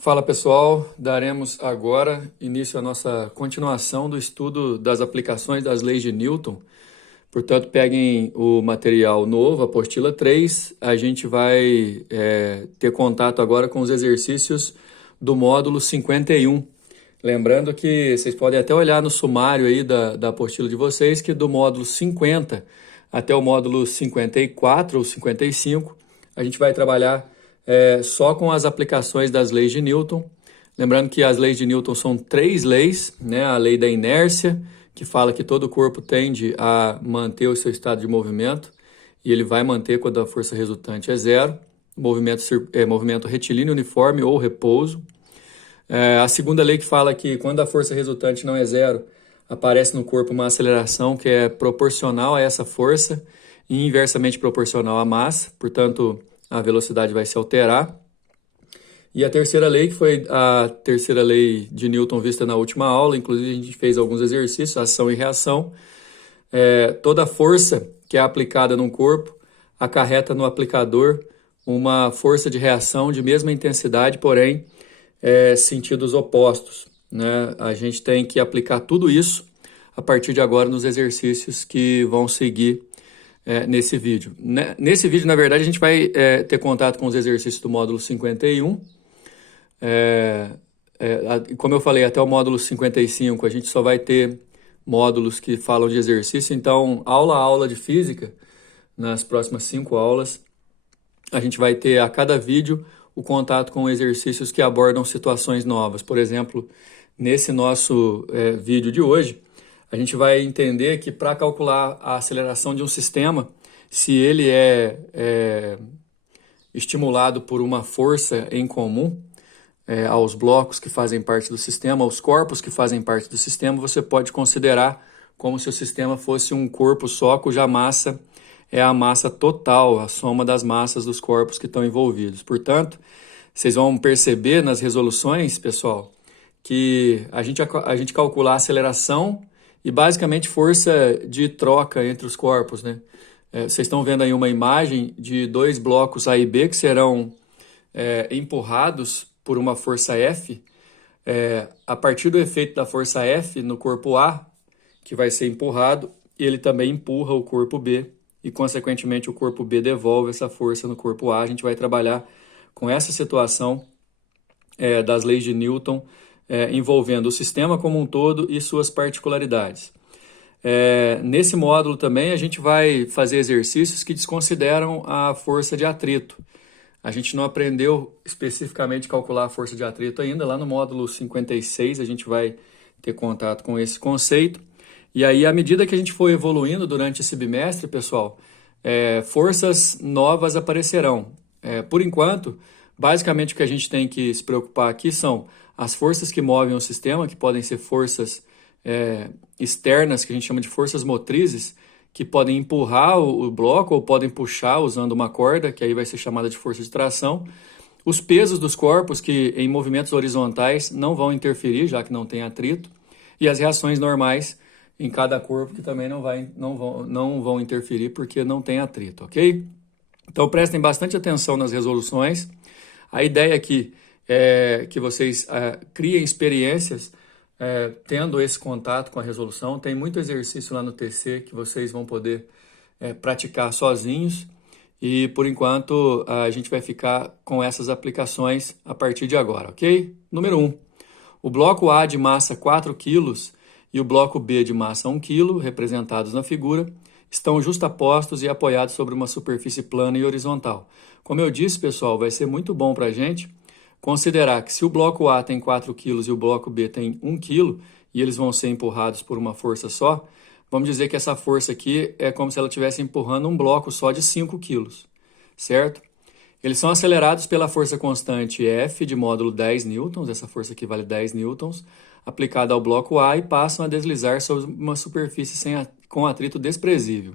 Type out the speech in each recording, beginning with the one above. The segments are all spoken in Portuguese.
Fala pessoal, daremos agora início à nossa continuação do estudo das aplicações das leis de Newton. Portanto, peguem o material novo, apostila 3, a gente vai ter contato agora com os exercícios do módulo 51. Lembrando que vocês podem até olhar no sumário aí da apostila de vocês, que do módulo 50 até o módulo 54 ou 55, a gente vai trabalhar só com as aplicações das leis de Newton. Lembrando que as leis de Newton são 3 leis, né? A lei da inércia, que fala que todo corpo tende a manter o seu estado de movimento, e ele vai manter quando a força resultante é zero. Movimento retilíneo uniforme ou repouso. A segunda lei que fala que quando a força resultante não é zero, aparece no corpo uma aceleração que é proporcional a essa força e inversamente proporcional à massa, portanto, a velocidade vai se alterar. E a terceira lei, que foi a terceira lei de Newton vista na última aula, inclusive a gente fez alguns exercícios, ação e reação. Toda força que é aplicada num corpo acarreta no aplicador uma força de reação de mesma intensidade, porém, sentidos opostos, né? A gente tem que aplicar tudo isso a partir de agora nos exercícios que vão seguir nesse vídeo. Nesse vídeo, na verdade, a gente vai ter contato com os exercícios do módulo 51. Como eu falei, até o módulo 55, a gente só vai ter módulos que falam de exercício. Então, aula a aula de física, nas próximas 5 aulas, a gente vai ter a cada vídeo o contato com exercícios que abordam situações novas. Por exemplo, nesse nosso vídeo de hoje, a gente vai entender que para calcular a aceleração de um sistema, se ele é estimulado por uma força em comum aos blocos que fazem parte do sistema, aos corpos que fazem parte do sistema, você pode considerar como se o sistema fosse um corpo só, cuja massa é a massa total, a soma das massas dos corpos que estão envolvidos. Portanto, vocês vão perceber nas resoluções, pessoal, que a gente calcula a aceleração e basicamente força de troca entre os corpos, né? Vocês estão vendo aí uma imagem de 2 blocos A e B que serão empurrados por uma força F. A partir do efeito da força F no corpo A, que vai ser empurrado, ele também empurra o corpo B e, consequentemente, o corpo B devolve essa força no corpo A. A gente vai trabalhar com essa situação das leis de Newton, envolvendo o sistema como um todo e suas particularidades. Nesse módulo também a gente vai fazer exercícios que desconsideram a força de atrito. A gente não aprendeu especificamente calcular a força de atrito ainda. Lá no módulo 56 a gente vai ter contato com esse conceito. E aí, à medida que a gente for evoluindo durante esse bimestre, pessoal, forças novas aparecerão. Por enquanto, basicamente o que a gente tem que se preocupar aqui são as forças que movem o sistema, que podem ser forças externas, que a gente chama de forças motrizes, que podem empurrar o bloco ou podem puxar usando uma corda, que aí vai ser chamada de força de tração. Os pesos dos corpos, que em movimentos horizontais não vão interferir, já que não tem atrito. E as reações normais em cada corpo, que também não vão interferir, porque não tem atrito, ok? Então prestem bastante atenção nas resoluções. A ideia aqui é que vocês criem experiências tendo esse contato com a resolução. Tem muito exercício lá no TC que vocês vão poder praticar sozinhos. E, por enquanto, a gente vai ficar com essas aplicações a partir de agora, ok? Número 1. O bloco A de massa 4 kg e o bloco B de massa 1 kg, representados na figura, estão justapostos e apoiados sobre uma superfície plana e horizontal. Como eu disse, pessoal, vai ser muito bom para a gente considerar que se o bloco A tem 4 kg e o bloco B tem 1 kg, e eles vão ser empurrados por uma força só, vamos dizer que essa força aqui é como se ela estivesse empurrando um bloco só de 5 kg, certo? Eles são acelerados pela força constante F de módulo 10 newtons, essa força aqui vale 10 newtons, aplicada ao bloco A e passam a deslizar sobre uma superfície com atrito desprezível.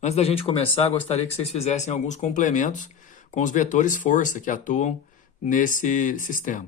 Antes da gente começar, gostaria que vocês fizessem alguns complementos com os vetores força que atuam nesse sistema.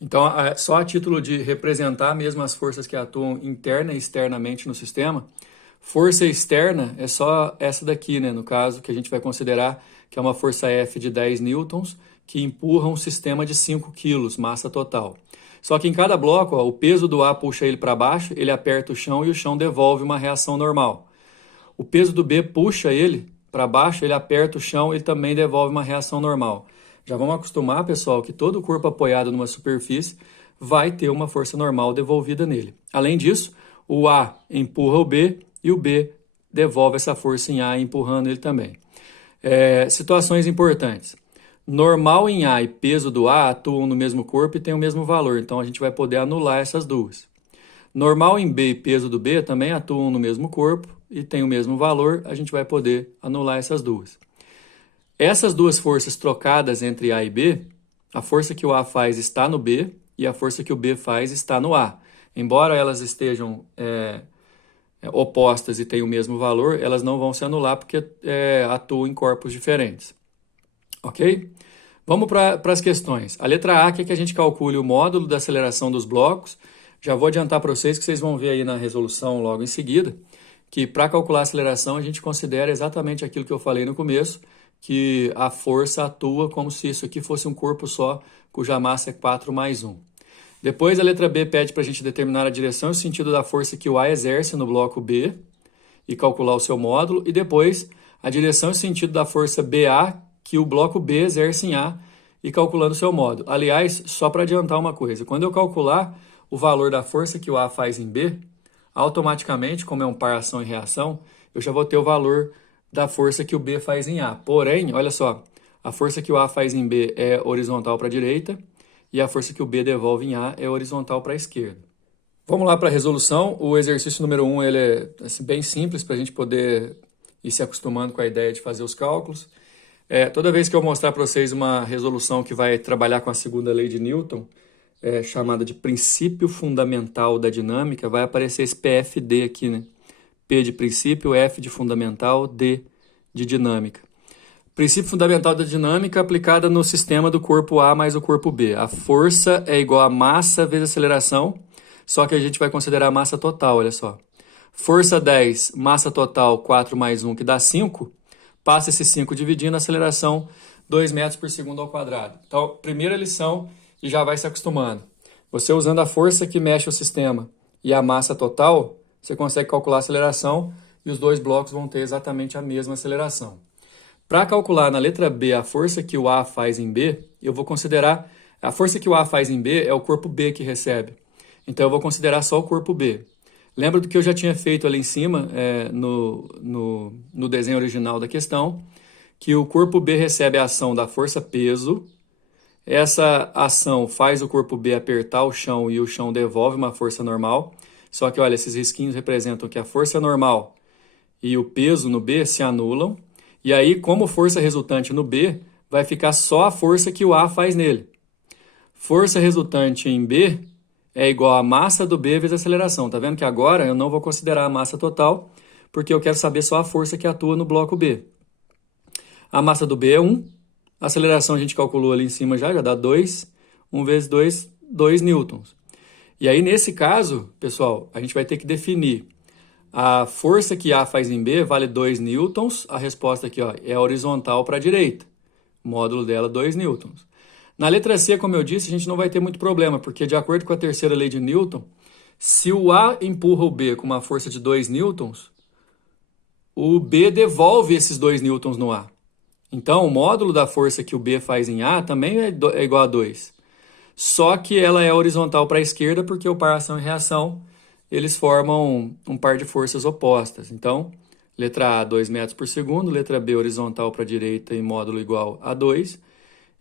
Então, só a título de representar mesmo as forças que atuam interna e externamente no sistema, força externa é só essa daqui, né? No caso, que a gente vai considerar que é uma força F de 10 newtons, que empurra um sistema de 5 kg, massa total. Só que em cada bloco, ó, o peso do A puxa ele para baixo, ele aperta o chão e o chão devolve uma reação normal. O peso do B puxa ele para baixo, ele aperta o chão e ele também devolve uma reação normal. Já vamos acostumar, pessoal, que todo corpo apoiado numa superfície vai ter uma força normal devolvida nele. Além disso, o A empurra o B e o B devolve essa força em A, empurrando ele também. Situações importantes. Normal em A e peso do A atuam no mesmo corpo e têm o mesmo valor, então a gente vai poder anular essas duas. Normal em B e peso do B também atuam no mesmo corpo e têm o mesmo valor, a gente vai poder anular essas duas. Essas duas forças trocadas entre A e B, a força que o A faz está no B e a força que o B faz está no A. Embora elas estejam opostas e tenham o mesmo valor, elas não vão se anular porque atuam em corpos diferentes. Ok? Vamos para as questões. A letra A quer que a gente calcule o módulo da aceleração dos blocos. Já vou adiantar para vocês que vocês vão ver aí na resolução logo em seguida, que para calcular a aceleração a gente considera exatamente aquilo que eu falei no começo, que a força atua como se isso aqui fosse um corpo só, cuja massa é 4 mais 1. Depois a letra B pede para a gente determinar a direção e o sentido da força que o A exerce no bloco B e calcular o seu módulo. E depois a direção e o sentido da força BA que o bloco B exerce em A e calculando o seu módulo. Aliás, só para adiantar uma coisa, quando eu calcular o valor da força que o A faz em B, automaticamente, como é um par ação e reação, eu já vou ter o valor da força que o B faz em A. Porém, olha só, a força que o A faz em B é horizontal para a direita e a força que o B devolve em A é horizontal para a esquerda. Vamos lá para a resolução. O exercício número 1 ele é assim, bem simples para a gente poder ir se acostumando com a ideia de fazer os cálculos. Toda vez que eu mostrar para vocês uma resolução que vai trabalhar com a segunda lei de Newton, chamada de princípio fundamental da dinâmica, vai aparecer esse PFD aqui, né? P de princípio, F de fundamental, D de dinâmica. Princípio fundamental da dinâmica aplicada no sistema do corpo A mais o corpo B. A força é igual a massa vezes aceleração, só que a gente vai considerar a massa total, olha só. Força 10, massa total 4 mais 1, que dá 5. Passa esse 5 dividindo a aceleração 2 metros por segundo ao quadrado. Então, primeira lição, e já vai se acostumando. Você usando a força que mexe o sistema e a massa total, você consegue calcular a aceleração e os dois blocos vão ter exatamente a mesma aceleração. Para calcular na letra B a força que o A faz em B, eu vou considerar... A força que o A faz em B é o corpo B que recebe. Então, eu vou considerar só o corpo B. Lembra do que eu já tinha feito ali em cima, no desenho original da questão, que o corpo B recebe a ação da força peso. Essa ação faz o corpo B apertar o chão e o chão devolve uma força normal. Só que, olha, esses risquinhos representam que a força normal e o peso no B se anulam. E aí, como força resultante no B, vai ficar só a força que o A faz nele. Força resultante em B é igual a massa do B vezes a aceleração. Tá vendo que agora eu não vou considerar a massa total, porque eu quero saber só a força que atua no bloco B. A massa do B é 1. A aceleração a gente calculou ali em cima já dá 2. 1 vezes 2, 2 newtons. E aí, nesse caso, pessoal, a gente vai ter que definir a força que A faz em B vale 2 newtons. A resposta aqui é horizontal para a direita. O módulo dela 2 newtons. Na letra C, como eu disse, a gente não vai ter muito problema, porque de acordo com a terceira lei de Newton, se o A empurra o B com uma força de 2 newtons, o B devolve esses 2 newtons no A. Então, o módulo da força que o B faz em A também é igual a 2. Só que ela é horizontal para a esquerda, porque o par ação e reação, eles formam um par de forças opostas. Então, letra A, 2 metros por segundo, letra B, horizontal para a direita e módulo igual a 2.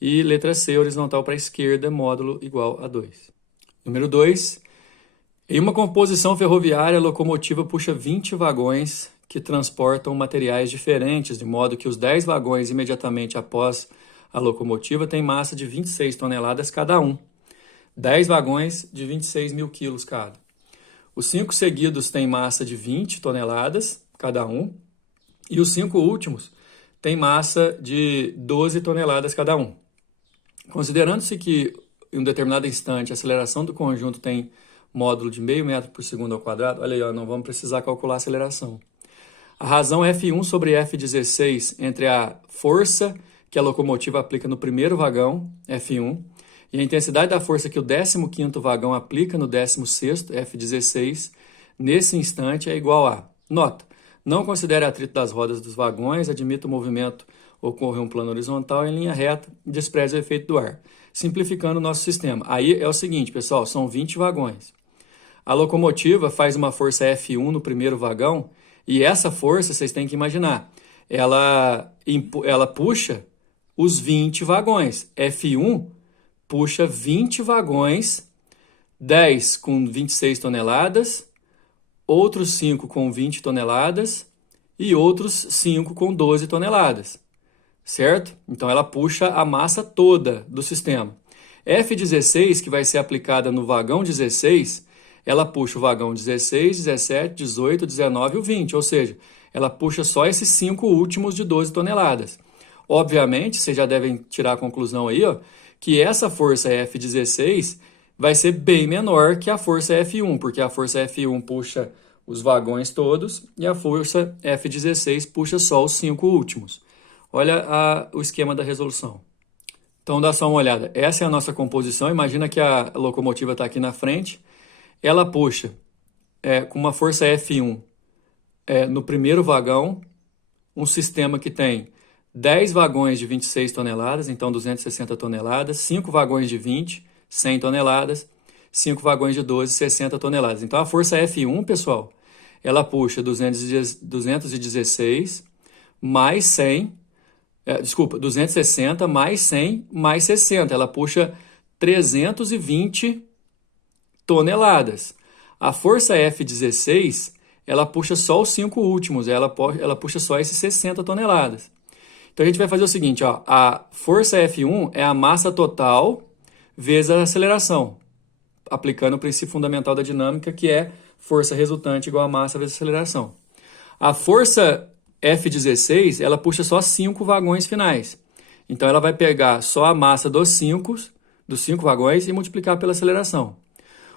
E letra C, horizontal para a esquerda, módulo igual a 2. Número 2. Em uma composição ferroviária, a locomotiva puxa 20 vagões que transportam materiais diferentes, de modo que os 10 vagões imediatamente após a locomotiva têm massa de 26 toneladas cada um. 10 vagões de 26 mil quilos cada. Os 5 seguidos têm massa de 20 toneladas cada um. E os 5 últimos têm massa de 12 toneladas cada um. Considerando-se que, em um determinado instante, a aceleração do conjunto tem módulo de meio metro por segundo ao quadrado, olha aí, não vamos precisar calcular a aceleração. A razão F1 sobre F16 entre a força que a locomotiva aplica no primeiro vagão, F1, e a intensidade da força que o 15º vagão aplica no 16º, F16, nesse instante é igual a... Nota, não considere atrito das rodas dos vagões, admita o movimento ocorrer um plano horizontal em linha reta e despreze o efeito do ar. Simplificando o nosso sistema. Aí é o seguinte, pessoal, são 20 vagões. A locomotiva faz uma força F1 no primeiro vagão e essa força, vocês têm que imaginar, ela puxa os 20 vagões. F1 puxa 20 vagões, 10 com 26 toneladas, outros 5 com 20 toneladas e outros 5 com 12 toneladas, certo? Então ela puxa a massa toda do sistema. F16, que vai ser aplicada no vagão 16, ela puxa o vagão 16, 17, 18, 19 e o 20, ou seja, ela puxa só esses 5 últimos de 12 toneladas. Obviamente, vocês já devem tirar a conclusão aí, ó, que essa força F16 vai ser bem menor que a força F1, porque a força F1 puxa os vagões todos e a força F16 puxa só os 5 últimos. Olha o esquema da resolução. Então dá só uma olhada. Essa é a nossa composição. Imagina que a locomotiva está aqui na frente. Ela puxa com uma força F1 no primeiro vagão, um sistema que tem 10 vagões de 26 toneladas, então 260 toneladas, 5 vagões de 20, 100 toneladas, 5 vagões de 12, 60 toneladas. Então a força F1, pessoal, ela puxa 216 mais 100, 260 mais 100 mais 60. Ela puxa 320 toneladas. A força F16, ela puxa só os 5 últimos, ela puxa só esses 60 toneladas. Então a gente vai fazer o seguinte, ó, a força F1 é a massa total vezes a aceleração, aplicando o princípio fundamental da dinâmica, que é força resultante igual a massa vezes aceleração. A força F16, ela puxa só 5 vagões finais. Então ela vai pegar só a massa dos 5 vagões e multiplicar pela aceleração.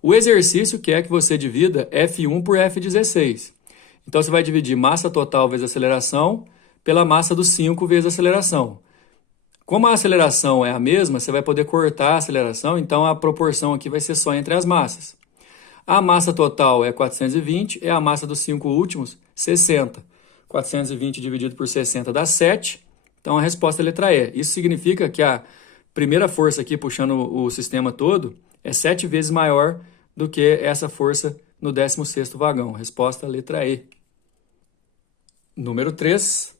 O exercício quer que você divida F1 por F16. Então você vai dividir massa total vezes aceleração pela massa dos 5 vezes aceleração. Como a aceleração é a mesma, você vai poder cortar a aceleração, então a proporção aqui vai ser só entre as massas. A massa total é 420, e a massa dos 5 últimos, 60. 420 dividido por 60 dá 7, então a resposta é a letra E. Isso significa que a primeira força aqui puxando o sistema todo é 7 vezes maior do que essa força no 16º vagão. Resposta, letra E. Número 3.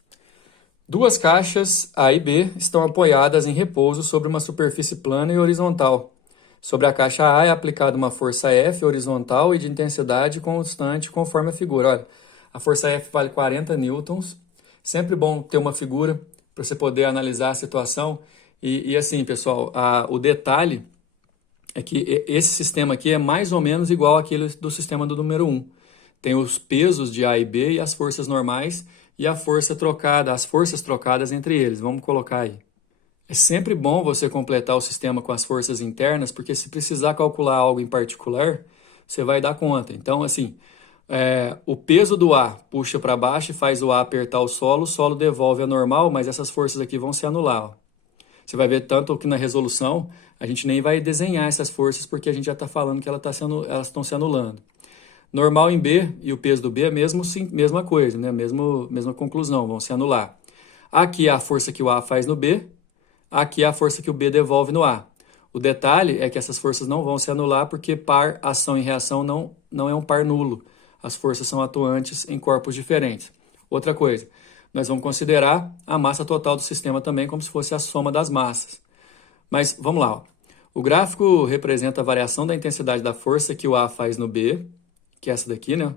Duas caixas A e B estão apoiadas em repouso sobre uma superfície plana e horizontal. Sobre a caixa A é aplicada uma força F horizontal e de intensidade constante conforme a figura. Olha, a força F vale 40 newtons. Sempre bom ter uma figura para você poder analisar a situação. E assim, pessoal, o detalhe é que esse sistema aqui é mais ou menos igual àquele do sistema do número 1. Tem os pesos de A e B e as forças normais e a força trocada, as forças trocadas entre eles. Vamos colocar aí. É sempre bom você completar o sistema com as forças internas, porque se precisar calcular algo em particular, você vai dar conta. Então, assim, o peso do A puxa para baixo e faz o A apertar o solo devolve a normal, mas essas forças aqui vão se anular. Ó. Você vai ver tanto que na resolução a gente nem vai desenhar essas forças porque a gente já está falando que elas estão se anulando. Normal em B e o peso do B é mesma coisa, né? Mesma conclusão, vão se anular. Aqui é a força que o A faz no B, aqui é a força que o B devolve no A. O detalhe é que essas forças não vão se anular porque par, ação e reação não é um par nulo. As forças são atuantes em corpos diferentes. Outra coisa, nós vamos considerar a massa total do sistema também como se fosse a soma das massas. Mas vamos lá. Ó. O gráfico representa a variação da intensidade da força que o A faz no B, que é essa daqui, né?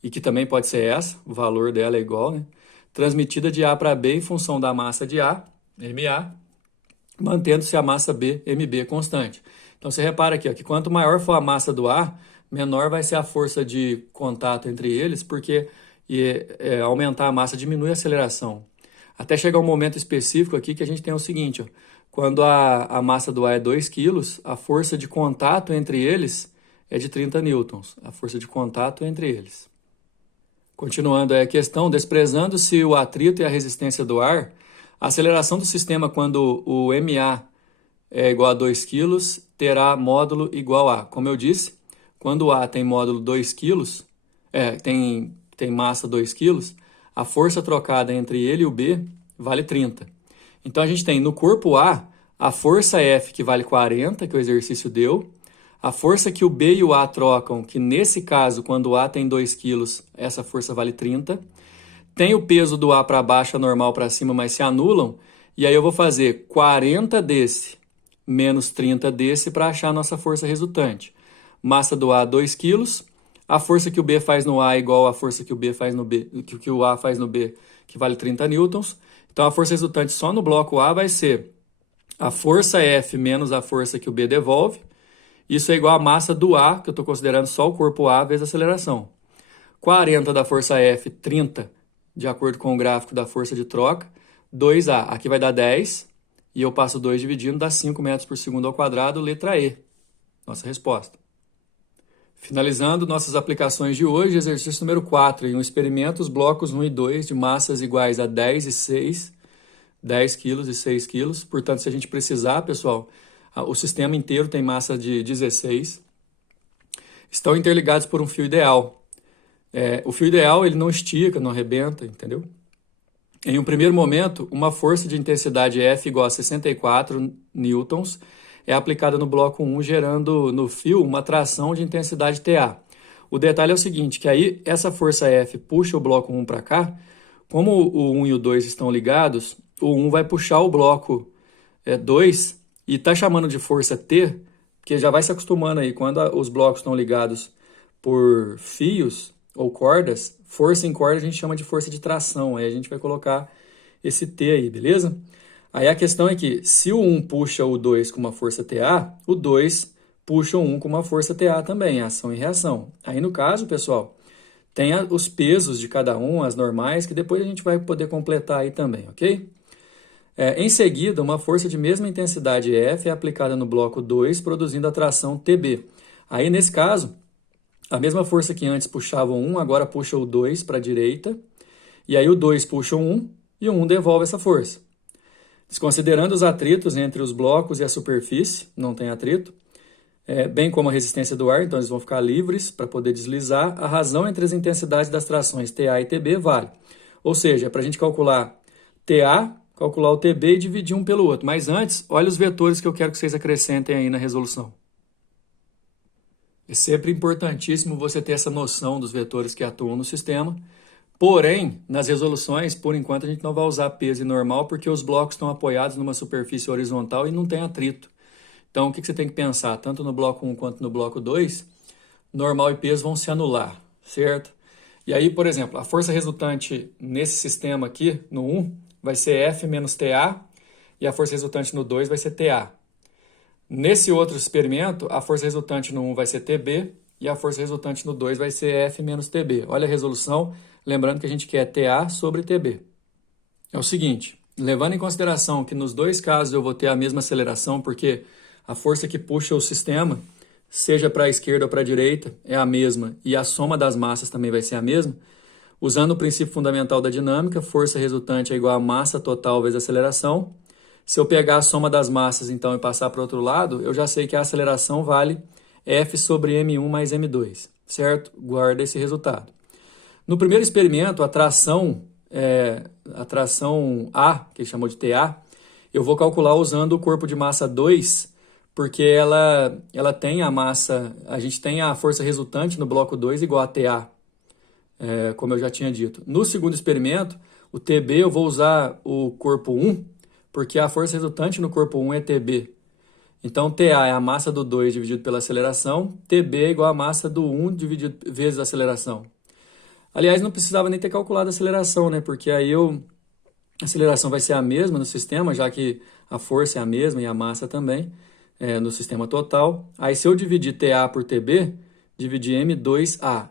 E que também pode ser essa, o valor dela é igual, né? Transmitida de A para B em função da massa de A, MA, mantendo-se a massa B, MB, constante. Então você repara aqui, ó, que quanto maior for a massa do A, menor vai ser a força de contato entre eles, porque aumentar a massa diminui a aceleração. Até chegar um momento específico aqui que a gente tem o seguinte, ó, quando a massa do A é 2 kg, a força de contato entre eles é de 30 newtons, a força de contato entre eles. Continuando a questão, desprezando-se o atrito e a resistência do ar, A aceleração do sistema quando o MA é igual a 2 kg, terá módulo igual a, como eu disse, quando o A tem módulo 2 kg, tem massa 2 kg, a força trocada entre ele e o B vale 30. Então a gente tem no corpo a força F que vale 40, que o exercício deu, a força que o B e o A trocam, que nesse caso, quando o A tem 2 kg, essa força vale 30. Tem o peso do A para baixo, a normal para cima, mas se anulam. E aí eu vou fazer 40 desse menos 30 desse para achar a nossa força resultante. Massa do A, 2 kg. A força que o B faz no A é igual à força que o B faz no B, que o A faz no B, que vale 30 newtons. Então a força resultante só no bloco A vai ser a força F menos a força que o B devolve. Isso é igual à massa do A, que eu estou considerando só o corpo A vezes a aceleração. 40 da força F, 30, de acordo com o gráfico da força de troca. 2A, aqui vai dar 10, e eu passo 2 dividindo, dá 5 metros por segundo ao quadrado, letra E. Nossa resposta. Finalizando nossas aplicações de hoje, exercício número 4. Em um experimento, os blocos 1 e 2 de massas iguais a 10 e 6, 10 quilos e 6 quilos. Portanto, se a gente precisar, pessoal, o sistema inteiro tem massa de 16. Estão interligados por um fio ideal. O fio ideal ele não estica, não arrebenta, entendeu? Em um primeiro momento, uma força de intensidade F igual a 64 newtons é aplicada no bloco 1, gerando no fio uma tração de intensidade TA. O detalhe é o seguinte, que aí essa força F puxa o bloco 1 para cá. Como o 1 e o 2 estão ligados, o 1 vai puxar o bloco 2 e está chamando de força T, porque já vai se acostumando aí, quando os blocos estão ligados por fios ou cordas, força em corda a gente chama de força de tração, aí a gente vai colocar esse T aí, beleza? Aí a questão é que se o 1 puxa o 2 com uma força TA, o 2 puxa o 1 com uma força TA também, ação e reação. Aí no caso, pessoal, tem os pesos de cada um, as normais, que depois a gente vai poder completar aí também, ok? Em seguida, uma força de mesma intensidade F é aplicada no bloco 2, produzindo a tração TB. Aí nesse caso, a mesma força que antes puxava o 1, agora puxa o 2 para a direita, e aí o 2 puxa o 1 e o 1 devolve essa força. Desconsiderando os atritos entre os blocos e a superfície, não tem atrito, bem como a resistência do ar, então eles vão ficar livres para poder deslizar, a razão entre as intensidades das trações TA e TB vale. Ou seja, para a gente calcular TA, calcular o TB e dividir um pelo outro. Mas antes, olha os vetores que eu quero que vocês acrescentem aí na resolução. É sempre importantíssimo você ter essa noção dos vetores que atuam no sistema. Porém, nas resoluções, por enquanto, a gente não vai usar peso e normal porque os blocos estão apoiados numa superfície horizontal e não tem atrito. Então, o que você tem que pensar? Tanto no bloco 1 quanto no bloco 2, normal e peso vão se anular, certo? E aí, por exemplo, a força resultante nesse sistema aqui, no 1, vai ser F menos TA, e a força resultante no 2 vai ser TA. Nesse outro experimento, a força resultante no 1 vai ser TB, e a força resultante no 2 vai ser F menos TB. Olha a resolução, lembrando que a gente quer TA sobre TB. É o seguinte, levando em consideração que nos dois casos eu vou ter a mesma aceleração, porque a força que puxa o sistema, seja para a esquerda ou para a direita, é a mesma, e a soma das massas também vai ser a mesma, usando o princípio fundamental da dinâmica, força resultante é igual a massa total vezes aceleração. Se eu pegar a soma das massas, então, e passar para o outro lado, eu já sei que a aceleração vale F sobre M1 mais M2, certo? Guarda esse resultado. No primeiro experimento, a tração A, que ele chamou de TA, eu vou calcular usando o corpo de massa 2, porque ela tem a massa, a gente tem a força resultante no bloco 2 igual a TA, como eu já tinha dito. No segundo experimento, o TB eu vou usar o corpo 1, porque a força resultante no corpo 1 é TB. Então, TA é a massa do 2 dividido pela aceleração, TB é igual a massa do 1 dividido vezes a aceleração. Aliás, não precisava nem ter calculado a aceleração, né? Porque aí a aceleração vai ser a mesma no sistema, já que a força é a mesma e a massa também, no sistema total. Aí, se eu dividir TA por TB, dividir M2A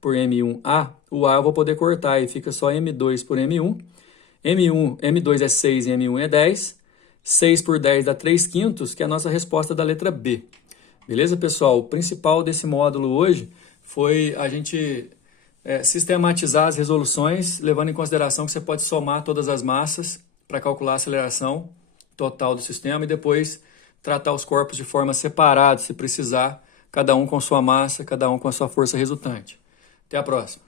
por M1A, o A eu vou poder cortar e fica só M2 por M1. M2 é 6 e M1 é 10. 6 por 10 dá 3/5, que é a nossa resposta da letra B. Beleza, pessoal? O principal desse módulo hoje foi a gente sistematizar as resoluções, levando em consideração que você pode somar todas as massas para calcular a aceleração total do sistema e depois tratar os corpos de forma separada, se precisar, cada um com sua massa, cada um com a sua força resultante. Até a próxima.